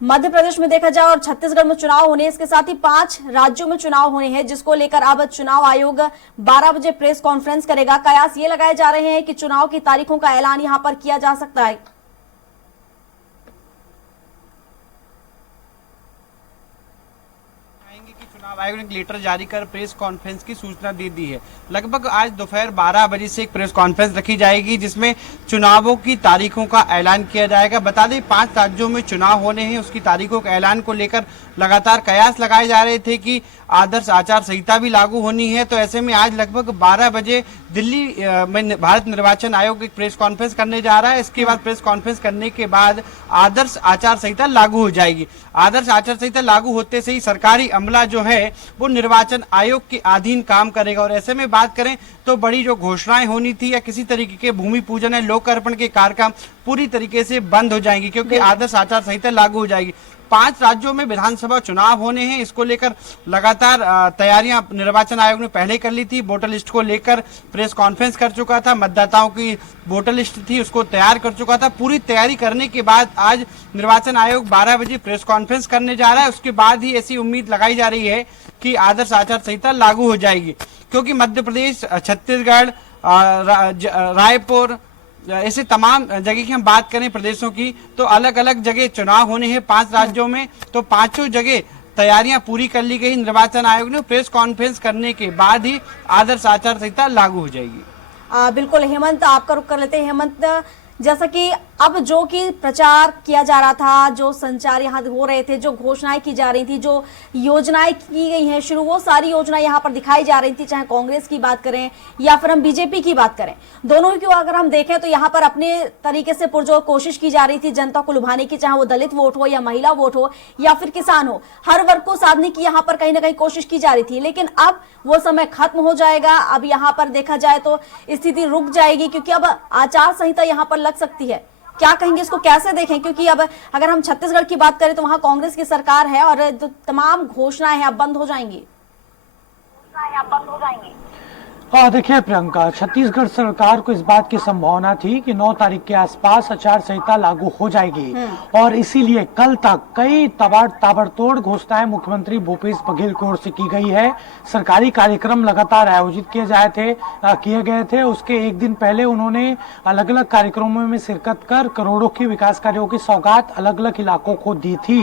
मध्य प्रदेश में देखा जाए और छत्तीसगढ़ में चुनाव होने, इसके साथ ही 5 राज्यों में चुनाव होने हैं, जिसको लेकर अब चुनाव आयोग 12 बजे प्रेस कॉन्फ्रेंस करेगा। कयास ये लगाए जा रहे हैं कि चुनाव की तारीखों का ऐलान यहां पर किया जा सकता है। चुनाव आयोग ने एक लेटर जारी कर प्रेस कॉन्फ्रेंस की सूचना दे दी है। लगभग आज दोपहर 12 बजे से एक प्रेस कॉन्फ्रेंस रखी जाएगी, जिसमें चुनावों की तारीखों का ऐलान किया जाएगा। बता दें 5 राज्यों में चुनाव होने हैं, उसकी तारीखों के ऐलान को लेकर लगातार कयास लगाए जा रहे थे कि आदर्श आचार संहिता भी लागू होनी है। तो ऐसे में आज लगभग 12 बजे दिल्ली में भारत निर्वाचन आयोग एक प्रेस कॉन्फ्रेंस करने जा रहा है। इसके बाद प्रेस कॉन्फ्रेंस करने के बाद आदर्श आचार संहिता लागू हो जाएगी। आदर्श आचार संहिता लागू होते से ही सरकारी अमला जो है वो निर्वाचन आयोग के अधीन काम करेगा। और ऐसे में बात करें तो बड़ी जो घोषणाएं होनी थी या किसी तरीके के भूमि पूजन या लोक अर्पण के कार्यक्रम पूरी तरीके से बंद हो जाएंगे, क्योंकि आदर्श आचार संहिता लागू हो जाएगी। 5 राज्यों में विधानसभा चुनाव होने हैं, इसको लेकर लगातार तैयारियां निर्वाचन आयोग ने पहले कर ली थी। वोटर लिस्ट को लेकर प्रेस कॉन्फ्रेंस कर चुका था, मतदाताओं की वोटर लिस्ट थी उसको तैयार कर चुका था। पूरी तैयारी करने के बाद आज निर्वाचन आयोग 12 बजे प्रेस कॉन्फ्रेंस करने जा रहा है। उसके बाद ही ऐसी उम्मीद लगाई जा रही है कि आदर्श आचार संहिता लागू हो जाएगी, क्योंकि मध्य प्रदेश, छत्तीसगढ़, रायपुर, ऐसे तमाम जगह की हम बात करें प्रदेशों की, तो अलग अलग जगह चुनाव होने हैं 5 राज्यों में। तो 5 जगह तैयारियां पूरी कर ली गई। निर्वाचन आयोग ने प्रेस कॉन्फ्रेंस करने के बाद ही आदर्श आचार संहिता लागू हो जाएगी। बिल्कुल हेमंत, आपका रुख कर लेते हैं। हेमंत, जैसा कि अब जो कि प्रचार किया जा रहा था, जो संचार यहाँ हो रहे थे, जो घोषणाएं की जा रही थी, जो योजनाएं की गई हैं शुरू, वो सारी योजनाएं यहाँ पर दिखाई जा रही थी, चाहे कांग्रेस की बात करें या फिर हम बीजेपी की बात करें। दोनों की अगर हम देखें तो यहाँ पर अपने तरीके से पुरजोर कोशिश की जा रही थी जनता को लुभाने की, चाहे वो दलित वोट हो या महिला वोट हो या फिर किसान हो, हर वर्ग को साधने की यहाँ पर कहीं ना कहीं कोशिश की जा रही थी। लेकिन अब वो समय खत्म हो जाएगा। अब यहाँ पर देखा जाए तो स्थिति रुक जाएगी, क्योंकि अब आचार संहिता यहाँ पर लग सकती है। क्या कहेंगे, इसको कैसे देखें? क्योंकि अब अगर हम छत्तीसगढ़ की बात करें तो वहां कांग्रेस की सरकार है और जो तमाम घोषणाएं हैं अब बंद हो जाएंगी। देखिए प्रियंका, छत्तीसगढ़ सरकार को इस बात की संभावना थी कि 9 तारीख के आसपास आचार संहिता लागू हो जाएगी, और इसीलिए कल तक कई ताबड़तोड़ घोषणाएं मुख्यमंत्री भूपेश बघेल की ओर से की गई है। सरकारी कार्यक्रम लगातार आयोजित किए गए थे। उसके एक दिन पहले उन्होंने अलग अलग कार्यक्रमों में शिरकत कर करोड़ों की विकास कार्यों की सौगात अलग अलग इलाकों को दी थी।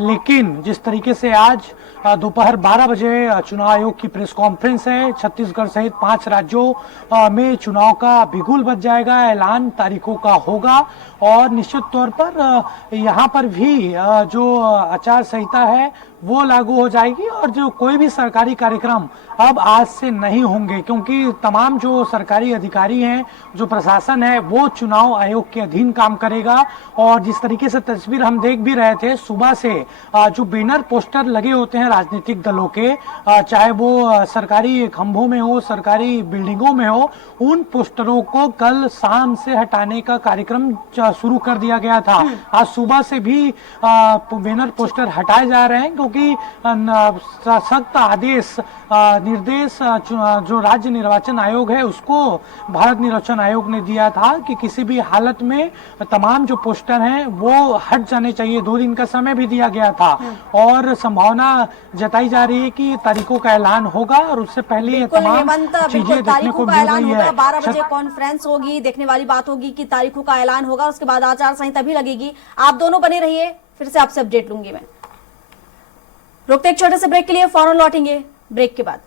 लेकिन जिस तरीके से आज दोपहर 12 बजे चुनाव आयोग की प्रेस कॉन्फ्रेंस है, छत्तीसगढ़ सहित 5 राज्यों में चुनाव का बिगुल बज जाएगा, ऐलान तारीखों का होगा। और निश्चित तौर पर यहाँ पर भी जो आचार संहिता है वो लागू हो जाएगी, और जो कोई भी सरकारी कार्यक्रम अब आज से नहीं होंगे, क्योंकि तमाम जो सरकारी अधिकारी हैं, जो प्रशासन है, वो चुनाव आयोग के अधीन काम करेगा। और जिस तरीके से तस्वीर हम देख भी रहे थे सुबह से, जो बैनर पोस्टर लगे होते हैं राजनीतिक दलों के, चाहे वो सरकारी खंभों में हो, सरकारी बिल्डिंगों में हो, उन पोस्टरों को कल शाम से हटाने का कार्यक्रम शुरू कर दिया गया था। आज सुबह से भी बैनर पोस्टर हटाए जा रहे हैं, क्योंकि सख्त निर्देश जो राज्य निर्वाचन आयोग है उसको भारत निर्वाचन आयोग ने दिया था कि किसी भी हालत में तमाम जो पोस्टर हैं वो हट जाने चाहिए। 2 दिन का समय भी दिया गया था, और संभावना जताई जा रही है कि तारीखों का ऐलान होगा, और उससे पहले ये तमाम चीजें देखने को मिल रही है। 12 बजे कॉन्फ्रेंस होगी, देखने वाली बात होगी कि तारीखों का ऐलान होगा, उसके बाद आचार संहिता भी लगेगी। आप दोनों बने रहिए, फिर से आपसे अपडेट लूंगी मैं। रुकते एक छोटे से ब्रेक के लिए, फौरन लौटेंगे ब्रेक के बाद।